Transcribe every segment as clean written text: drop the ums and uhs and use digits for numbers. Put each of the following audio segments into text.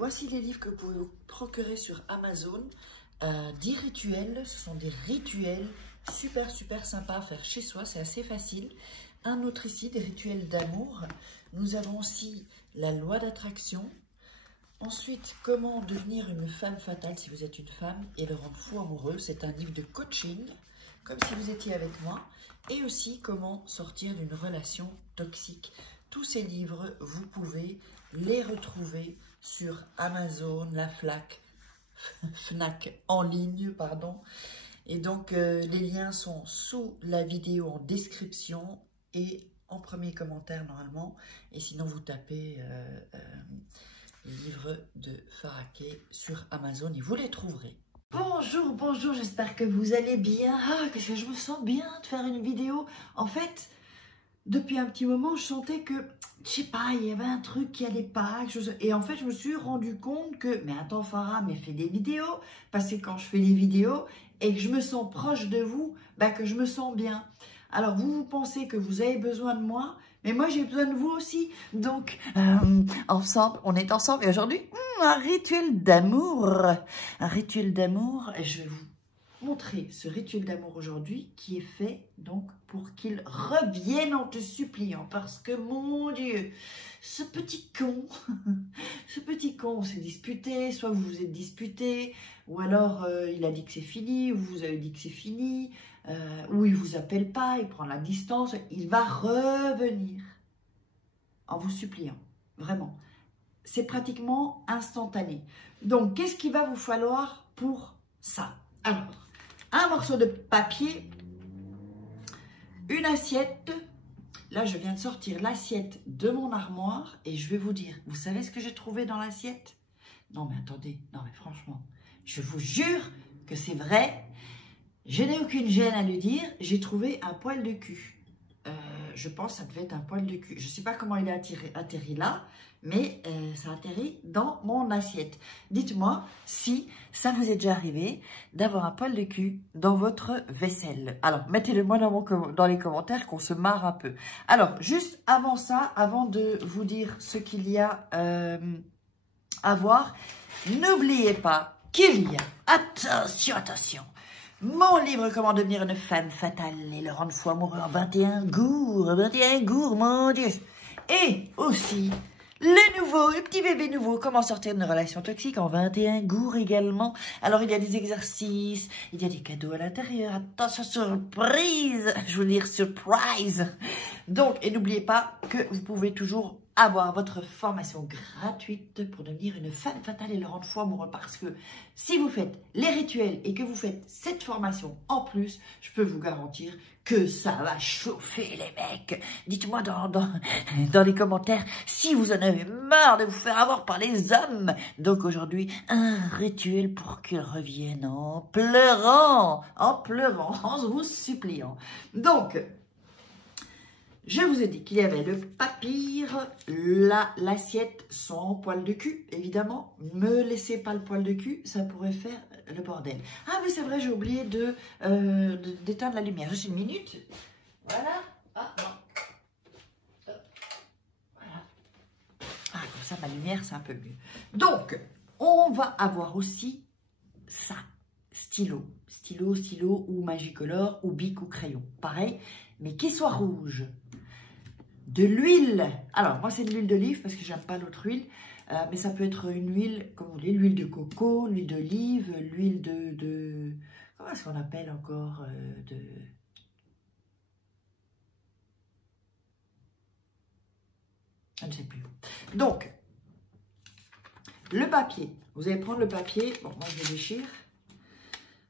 voici les livres que vous pouvez vous procurer sur Amazon. 10 rituels, ce sont des rituels super sympas à faire chez soi, c'est assez facile. Un autre ici, des rituels d'amour. Nous avons aussi la loi d'attraction. Ensuite, comment devenir une femme fatale si vous êtes une femme et le rendre fou amoureux. C'est un livre de coaching, comme si vous étiez avec moi. Et aussi, comment sortir d'une relation toxique. Tous ces livres, vous pouvez les retrouver sur Amazon, la Fnac en ligne, pardon. Et donc, les liens sont sous la vidéo en description et en premier commentaire normalement. Et sinon, vous tapez livre de Faraké sur Amazon et vous les trouverez. Bonjour, j'espère que vous allez bien. Ah, que je me sens bien de faire une vidéo. En fait, depuis un petit moment, je sentais que, je sais pas, il y avait un truc qui allait pas. Et en fait, je me suis rendu compte que, mais attends Farah, mais fais des vidéos. Parce que quand je fais des vidéos et que je me sens proche de vous, bah, que je me sens bien. Alors, vous pensez que vous avez besoin de moi, mais moi, j'ai besoin de vous aussi. Donc, ensemble, on est ensemble. Et aujourd'hui, un rituel d'amour. Un rituel d'amour. Je vais vous montrer ce rituel d'amour aujourd'hui qui est fait donc pour qu'il revienne en te suppliant. Parce que, mon Dieu, ce petit con, on s'est disputé. Soit vous vous êtes disputé, ou alors il a dit que c'est fini, ou vous avez dit que c'est fini. Ou il ne vous appelle pas, il prend la distance, il va revenir en vous suppliant, vraiment. C'est pratiquement instantané. Donc, qu'est-ce qu'il va vous falloir pour ça? Alors, un morceau de papier, une assiette. Là, je viens de sortir l'assiette de mon armoire et je vais vous dire, vous savez ce que j'ai trouvé dans l'assiette? Non, mais attendez, non, mais franchement, je vous jure que c'est vrai. Je n'ai aucune gêne à le dire, j'ai trouvé un poil de cul. Je pense que ça devait être un poil de cul. Je ne sais pas comment il a atterri là, mais ça a atterri dans mon assiette. Dites-moi si ça vous est déjà arrivé d'avoir un poil de cul dans votre vaisselle. Alors, mettez-le moi dans les commentaires qu'on se marre un peu. Alors, juste avant ça, avant de vous dire ce qu'il y a à voir, n'oubliez pas qu'il y a, attention, mon livre « Comment devenir une femme fatale et le rendre fou amoureux en 21 gourds, mon Dieu !» Et aussi, le petit bébé nouveau, « Comment sortir d'une relation toxique en 21 gourds » également. Alors, il y a des exercices, il y a des cadeaux à l'intérieur. Attention, surprise, je veux dire surprise. Donc, et n'oubliez pas que vous pouvez toujours avoir votre formation gratuite pour devenir une femme fatale et le rendre fou amoureux. Parce que si vous faites les rituels et que vous faites cette formation en plus, je peux vous garantir que ça va chauffer les mecs. Dites-moi dans les commentaires si vous en avez marre de vous faire avoir par les hommes. Donc aujourd'hui, un rituel pour qu'ils reviennent en pleurant, en vous suppliant. Donc, je vous ai dit qu'il y avait le papier, l'assiette sans poil de cul, évidemment. Me laissez pas le poil de cul, ça pourrait faire le bordel. Ah oui, c'est vrai, j'ai oublié d'éteindre la lumière. Juste une minute. Voilà. Ah non. Voilà. Ah, comme ça, ma lumière, c'est un peu mieux. Donc, on va avoir aussi ça. Stylo ou Magicolor ou bic ou crayon. Pareil, mais qui soit rouge. De l'huile. Alors, moi, c'est de l'huile d'olive parce que j'aime pas l'autre huile. Mais ça peut être une huile, comme vous voulez, l'huile de coco, l'huile d'olive, l'huile de... Comment est-ce qu'on appelle encore je ne sais plus. Donc, le papier. Vous allez prendre le papier. Bon, moi, je le déchire.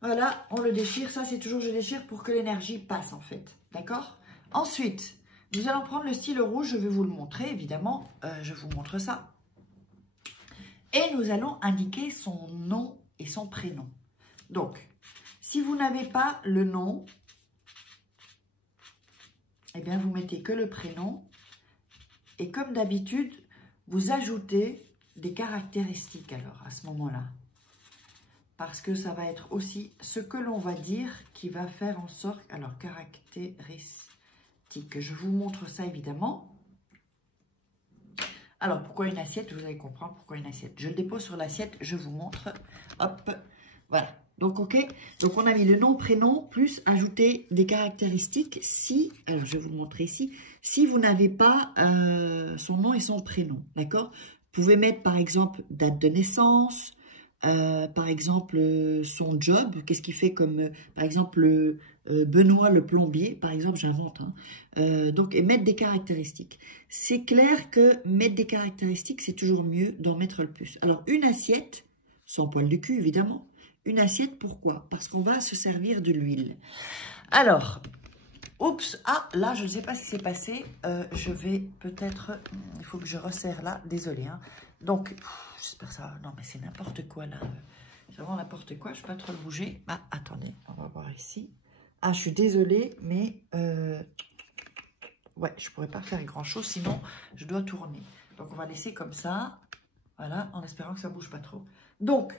Voilà, on le déchire. Ça, c'est toujours, je déchire pour que l'énergie passe, en fait. D'accord? Ensuite, nous allons prendre le stylo rouge. Je vais vous le montrer, évidemment. Je vous montre ça. Et nous allons indiquer son nom et son prénom. Donc, si vous n'avez pas le nom, eh bien, vous mettez que le prénom. Et comme d'habitude, vous ajoutez des caractéristiques, alors, à ce moment-là. Parce que ça va être aussi ce que l'on va dire qui va faire en sorte... Alors, caractéristiques. Je vous montre ça, évidemment. Alors, pourquoi une assiette? Vous allez comprendre pourquoi une assiette. Je le dépose sur l'assiette, je vous montre. Hop, voilà. Donc, ok. Donc, on a mis le nom, prénom, plus ajouter des caractéristiques. Si, alors je vais vous le montrer ici, si vous n'avez pas son nom et son prénom, d'accord? Vous pouvez mettre, par exemple, date de naissance, par exemple, son job, qu'est-ce qu'il fait comme, par exemple, Benoît le plombier, par exemple, j'invente, hein. Donc, et mettre des caractéristiques. C'est clair que mettre des caractéristiques, c'est toujours mieux d'en mettre le plus. Alors, une assiette, sans poil de cul, évidemment. Une assiette, pourquoi? Parce qu'on va se servir de l'huile. Alors, oups, ah, là, je ne sais pas ce qui s'est passé. Je vais peut-être, il faut que je resserre là, désolé, hein. Donc, j'espère ça, non, mais c'est n'importe quoi, là. C'est vraiment n'importe quoi, je ne peux pas trop le bouger. Ah, attendez, on va voir ici. Ah, je suis désolée, mais, ouais, je ne pourrais pas faire grand-chose, sinon, je dois tourner. Donc, on va laisser comme ça, voilà, en espérant que ça ne bouge pas trop. Donc,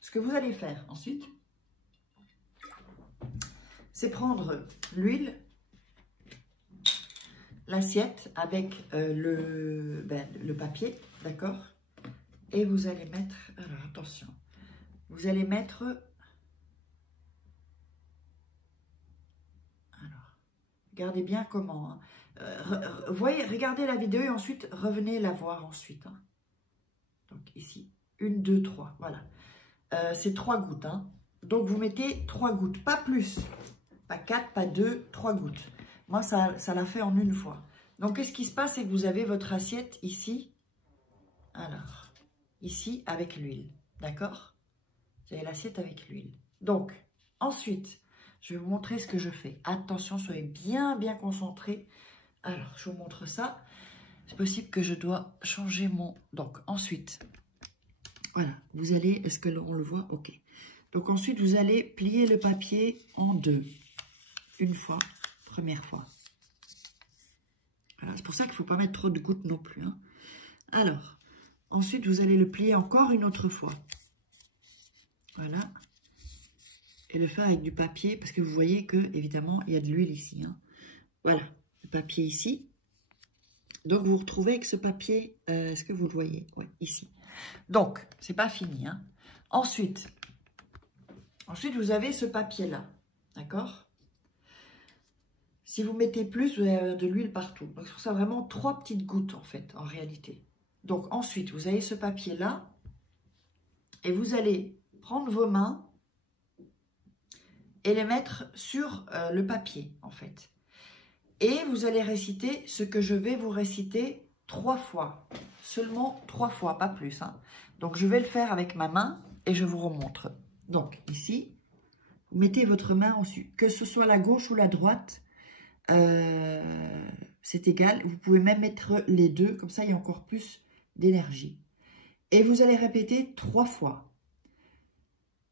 ce que vous allez faire ensuite, c'est prendre l'huile, l'assiette avec le papier, d'accord? Et vous allez mettre, alors attention, vous allez mettre, alors, regardez bien comment, hein. Voyez, regardez la vidéo et ensuite revenez la voir ensuite, hein. Donc ici, 1, 2, 3, voilà. C'est 3 gouttes, hein. Donc, vous mettez 3 gouttes, pas plus. Pas 4, pas 2, 3 gouttes. Moi, ça l'a fait en une fois. Donc, qu'est-ce qui se passe? C'est que vous avez votre assiette ici. Alors, ici, avec l'huile. D'accord? Vous avez l'assiette avec l'huile. Donc, ensuite, je vais vous montrer ce que je fais. Attention, soyez bien, bien concentrés. Alors, je vous montre ça. C'est possible que je dois changer mon... Donc, ensuite... Voilà, vous allez, est-ce que l'on le voit? Ok. Donc ensuite, vous allez plier le papier en deux. Une fois, première fois. Voilà, c'est pour ça qu'il ne faut pas mettre trop de gouttes non plus, hein. Alors, ensuite, vous allez le plier encore une autre fois. Voilà. Et le faire avec du papier, parce que vous voyez que, évidemment, il y a de l'huile ici, hein. Voilà, le papier ici. Donc, vous vous retrouvez avec ce papier, est-ce que vous le voyez? Oui, ici. Donc, c'est pas fini, hein. Ensuite, vous avez ce papier-là, d'accord? Si vous mettez plus, vous allez avoir de l'huile partout. Donc, c'est pour ça vraiment 3 petites gouttes, en fait, en réalité. Donc, ensuite, vous avez ce papier-là et vous allez prendre vos mains et les mettre sur le papier, en fait. Et vous allez réciter ce que je vais vous réciter 3 fois. Seulement 3 fois, pas plus, hein. Donc, je vais le faire avec ma main et je vous remontre. Donc, ici, vous mettez votre main dessus. Que ce soit la gauche ou la droite, c'est égal. Vous pouvez même mettre les deux. Comme ça, il y a encore plus d'énergie. Et vous allez répéter 3 fois.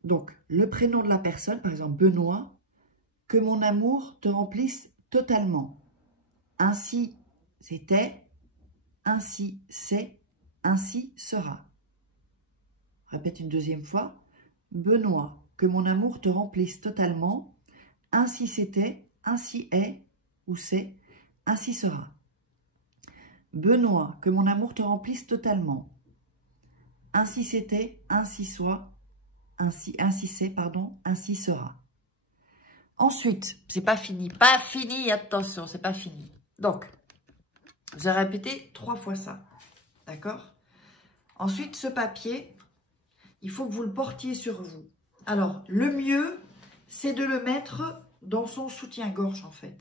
Donc, le prénom de la personne, par exemple, Benoît. Que mon amour te remplisse totalement. Ainsi, c'était... Ainsi c'est, ainsi sera. Répète une deuxième fois. Benoît, que mon amour te remplisse totalement. Ainsi c'était, ainsi est, ou c'est, ainsi sera. Benoît, que mon amour te remplisse totalement. Ainsi c'était, ainsi soit, ainsi c'est, pardon, ainsi sera. Ensuite, c'est pas fini, attention, c'est pas fini. Donc, vous allez répéter 3 fois ça, d'accord? Ensuite, ce papier, il faut que vous le portiez sur vous. Alors, le mieux, c'est de le mettre dans son soutien-gorge, en fait.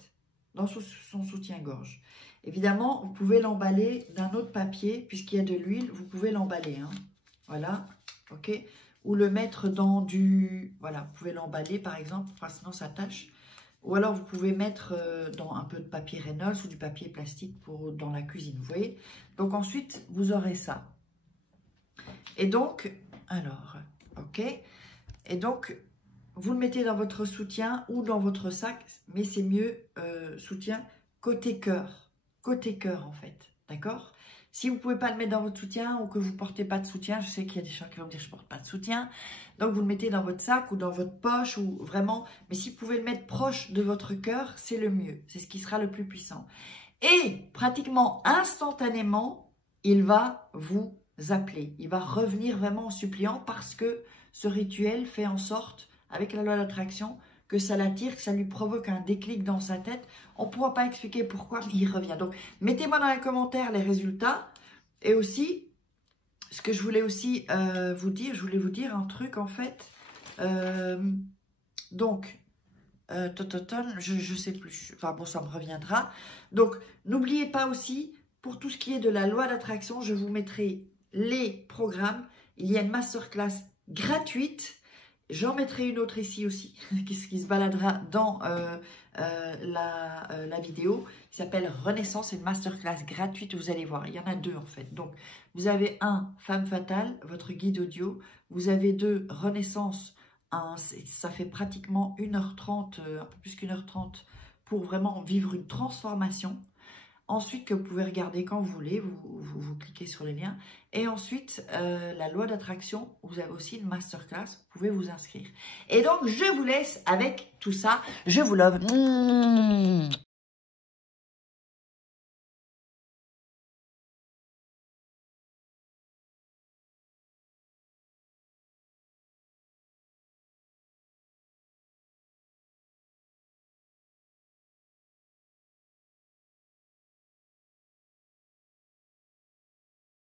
Dans son soutien-gorge. Évidemment, vous pouvez l'emballer d'un autre papier, puisqu'il y a de l'huile, vous pouvez l'emballer, hein. Voilà, ok? Ou le mettre dans du... Voilà, vous pouvez l'emballer, par exemple, sinon ça tâche. Ou alors, vous pouvez mettre dans un peu de papier Reynolds ou du papier plastique dans la cuisine, vous voyez. Donc, ensuite, vous aurez ça. Et donc, alors, ok. Et donc, vous le mettez dans votre soutien ou dans votre sac, mais c'est mieux soutien côté cœur. Côté cœur, en fait, d'accord? Si vous ne pouvez pas le mettre dans votre soutien ou que vous ne portez pas de soutien, je sais qu'il y a des gens qui vont me dire « je ne porte pas de soutien ». Donc, vous le mettez dans votre sac ou dans votre poche ou vraiment... Mais si vous pouvez le mettre proche de votre cœur, c'est le mieux. C'est ce qui sera le plus puissant. Et pratiquement instantanément, il va vous appeler. Il va revenir vraiment en suppliant parce que ce rituel fait en sorte, avec la loi d'attraction, que ça l'attire, que ça lui provoque un déclic dans sa tête. On ne pourra pas expliquer pourquoi, mais il revient. Donc, mettez-moi dans les commentaires les résultats. Et aussi, ce que je voulais aussi vous dire, je voulais vous dire un truc en fait. Donc, je ne sais plus. Enfin bon, ça me reviendra. Donc, n'oubliez pas aussi, pour tout ce qui est de la loi d'attraction, je vous mettrai les programmes. Il y a une masterclass gratuite. J'en mettrai une autre ici aussi, qui se baladera dans la vidéo, qui s'appelle Renaissance, une masterclass gratuite, vous allez voir, il y en a 2 en fait. Donc, vous avez un, Femme Fatale, votre guide audio, vous avez 2, Renaissance, ça fait pratiquement 1h30, un peu plus qu'1h30, pour vraiment vivre une transformation. Ensuite, que vous pouvez regarder quand vous voulez, vous cliquez sur les liens. Et ensuite, la loi d'attraction, vous avez aussi une masterclass, vous pouvez vous inscrire. Et donc, je vous laisse avec tout ça. Je vous love.